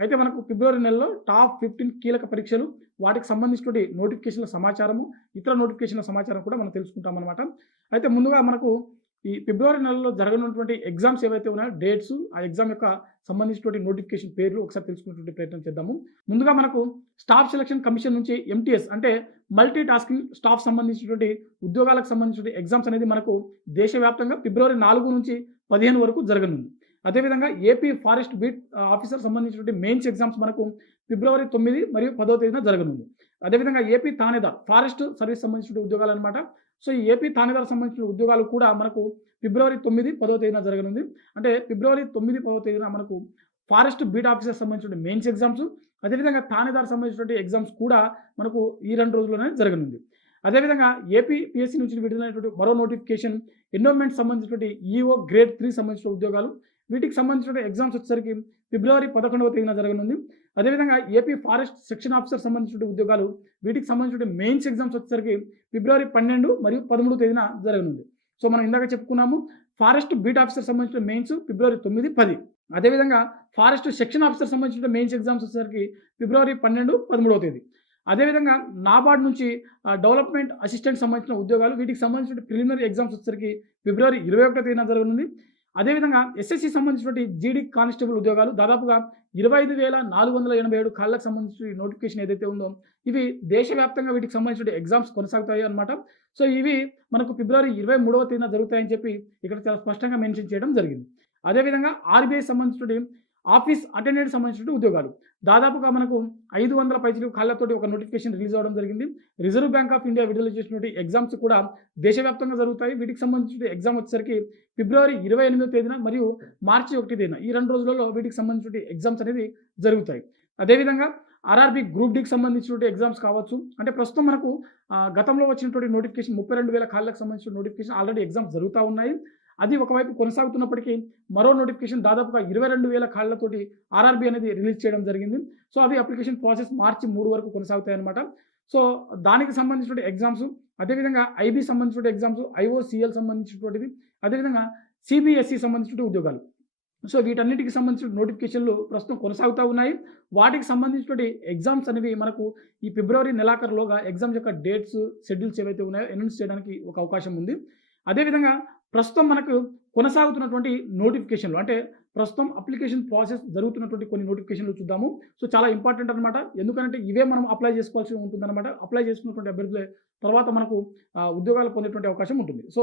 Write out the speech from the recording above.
అయితే మనకు ఫిబ్రవరి నెలలో టాప్ 15 కీలక పరీక్షలు, వాటికి సంబంధించినటువంటి నోటిఫికేషన్‌ల సమాచారము, ఇతర నోటిఫికేషన్‌ల సమాచారం కూడా మనం తెలుసుకుంటామనమాట. అయితే ముందుగా మనకు ఈ ఫిబ్రవరి నెలలో జరగనున్నటువంటి ఎగ్జామ్స్ ఏవైతే ఉన్నాయో డేట్స్, ఆ ఎగ్జామ్ యొక్క సంబంధించినటువంటి నోటిఫికేషన్ పేర్లు ఒకసారి తెలుసుకునేటువంటి ప్రయత్నం చేద్దాము. ముందుగా మనకు స్టాఫ్ సెలక్షన్ కమిషన్ నుంచి ఎంటీఎస్ అంటే మల్టీ టాస్కింగ్ స్టాఫ్ సంబంధించినటువంటి ఉద్యోగాలకు సంబంధించినటువంటి ఎగ్జామ్స్ అనేది మనకు దేశవ్యాప్తంగా ఫిబ్రవరి 4 నుంచి 15 వరకు జరగనుంది. అదేవిధంగా ఏపీ ఫారెస్ట్ బీట్ ఆఫీసర్ సంబంధించినటువంటి మెయిన్స్ ఎగ్జామ్స్ మనకు ఫిబ్రవరి 9 మరియు 10వ తేదీన జరగనుంది. అదేవిధంగా ఏపీ థానేదార్ ఫారెస్ట్ సర్వీస్ సంబంధించిన ఉద్యోగాలనమాట. సో, ఈ ఏపీ థానేదార్ సంబంధించిన ఉద్యోగాలు కూడా మనకు ఫిబ్రవరి 9, 10వ తేదీన జరగనుంది. అంటే ఫిబ్రవరి 9, 10వ తేదీన మనకు ఫారెస్ట్ బీట్ ఆఫీసర్ సంబంధించిన మెయిన్స్ ఎగ్జామ్స్, అదేవిధంగా థానేదార్ సంబంధించినటువంటి ఎగ్జామ్స్ కూడా మనకు ఈ 2 రోజుల్లోనే జరగనుంది. అదేవిధంగా ఏపీ పీఎస్సీ నుంచి విడుదలైనటువంటి మరో నోటిఫికేషన్ ఎన్విరాన్మెంట్ సంబంధించినటువంటి ఈఓ గ్రేడ్ 3 సంబంధించిన ఉద్యోగాలు. వీటికి సంబంధించిన ఎగ్జామ్స్ వచ్చేసరికి ఫిబ్రవరి 11వ తేదీన జరగనుంది. అదేవిధంగా ఏపీ ఫారెస్ట్ సెక్షన్ ఆఫీసర్ సంబంధించిన ఉద్యోగాలు. వీటికి సంబంధించిన మెయిన్స్ ఎగ్జామ్స్ వచ్చేసరికి ఫిబ్రవరి 12 మరియు 13వ తేదీన జరగనుంది. సో, మనం ఇందాక చెప్పుకున్నాము ఫారెస్ట్ బీట్ ఆఫీసర్ సంబంధించిన మెయిన్స్ ఫిబ్రవరి 9, 10. అదేవిధంగా ఫారెస్ట్ సెక్షన్ ఆఫీసర్ సంబంధించిన మెయిన్స్ ఎగ్జామ్స్ వచ్చేసరికి ఫిబ్రవరి 12, 13వ తేదీ. అదేవిధంగా నాబార్డ్ నుంచి డెవలప్మెంట్ అసిస్టెంట్ సంబంధించిన ఉద్యోగాలు. వీటికి సంబంధించిన ప్రిలిమినరీ ఎగ్జామ్స్ వచ్చేసరికి ఫిబ్రవరి 21వ తేదీన జరగనుంది. అదేవిధంగా ఎస్ఎస్‌సి సంబంధించినటువంటి జీడీ కానిస్టేబుల్ ఉద్యోగాలు దాదాపుగా 25,487 ఖాళీలకు సంబంధించిన నోటిఫికేషన్ ఏదైతే ఉందో, ఇవి దేశవ్యాప్తంగా వీటికి సంబంధించిన ఎగ్జామ్స్ కొనసాగుతాయి అన్నమాట. సో, ఇవి మనకు ఫిబ్రవరి 23వ తేదీన జరుగుతాయని చెప్పి ఇక్కడ చాలా స్పష్టంగా మెన్షన్ చేయడం జరిగింది. అదేవిధంగా ఆర్‌బీఐ సంబంధించినటువంటి ఆఫీస్ అటెండెంట్ సంబంధించిన ఉద్యోగాలు. దాదాపుగా మనకు 500 పైచిలుకు ఖాళీలతోటి ఒక నోటిఫికేషన్ రిలీజ్ అవ్వడం జరిగింది. రిజర్వ్ బ్యాంక్ ఆఫ్ ఇండియా విడుదల చేసినటువంటి ఎగ్జామ్స్ కూడా దేశవ్యాప్తంగా జరుగుతాయి. వీటికి సంబంధించిన ఎగ్జామ్ వచ్చేసరికి ఫిబ్రవరి 28వ తేదీన మరియు మార్చి 1 తేదీన ఈ 2 రోజులలో వీటికి సంబంధించిన ఎగ్జామ్స్ అనేది జరుగుతాయి. అదేవిధంగా ఆర్ఆర్‌బీ గ్రూప్ డీకి సంబంధించినటువంటి ఎగ్జామ్స్ కావచ్చు. అంటే ప్రస్తుతం మనకు గతంలో వచ్చినటువంటి నోటిఫికేషన్ 32,000 ఖాళీలకు సంబంధించిన నోటిఫికేషన్ ఆల్రెడీ ఎగ్జామ్స్ జరుగుతా ఉన్నాయి. అది ఒకవైపు కొనసాగుతున్నప్పటికీ మరో నోటిఫికేషన్ దాదాపుగా 22,000 ఖాళీలతోటి ఆర్ఆర్‌బీ అనేది రిలీజ్ చేయడం జరిగింది. సో, అవి అప్లికేషన్ ప్రాసెస్ మార్చి 3 వరకు కొనసాగుతాయన్నమాట. సో, దానికి సంబంధించిన ఎగ్జామ్స్, అదేవిధంగా ఐబీ సంబంధించిన ఎగ్జామ్స్, ఐఓసీఎల్ సంబంధించినటువంటిది, అదేవిధంగా సీబీఎస్ఈ సంబంధించిన ఉద్యోగాలు. సో, వీటన్నిటికి సంబంధించిన నోటిఫికేషన్‌లు ప్రస్తుతం కొనసాగుతా ఉన్నాయి. వాటికి సంబంధించినటువంటి ఎగ్జామ్స్ అనేవి మనకు ఈ ఫిబ్రవరి నెలాఖరులోగా ఎగ్జామ్స్ యొక్క డేట్స్, షెడ్యూల్స్ ఏవైతే ఉన్నాయో అనౌన్స్ చేయడానికి ఒక అవకాశం ఉంది. అదేవిధంగా ప్రస్తుతం మనకు కొనసాగుతున్నటువంటి నోటిఫికేషన్‌లు అంటే ప్రస్తుతం అప్లికేషన్ ప్రాసెస్ జరుగుతున్నటువంటి కొన్ని నోటిఫికేషన్‌లు చూద్దాము. సో, చాలా ఇంపార్టెంట్ అనమాట. ఎందుకంటే ఇవే మనం అప్లై చేసుకోవాల్సి ఉంటుందన్నమాట. అప్లై చేసుకున్నటువంటి అభ్యర్థులే తర్వాత మనకు ఉద్యోగాలు పొందేటువంటి అవకాశం ఉంటుంది. సో,